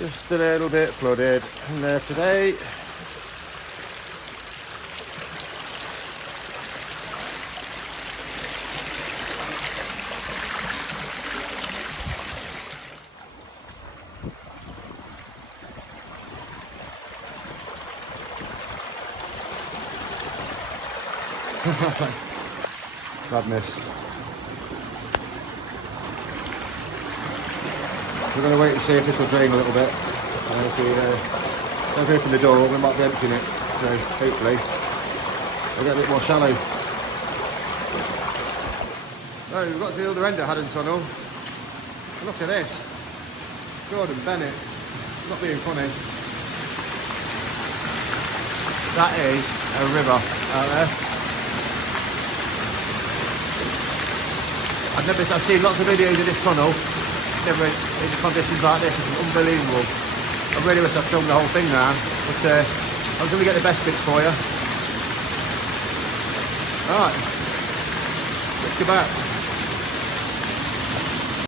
Just a little bit flooded in there today. Madness. We're going to wait and see if this will drain a little bit. Don't open the door, we might be emptying it, so hopefully we'll get a bit more shallow. Oh, we've got to the other end of Haddon Tunnel. Look at this. Gordon Bennett. Not being funny. That is a river out there. I've seen lots of videos of this tunnel, never in conditions like this. It's unbelievable. I really wish I filmed the whole thing now, but I'm going to get the best bits for you. Alright, let's go back.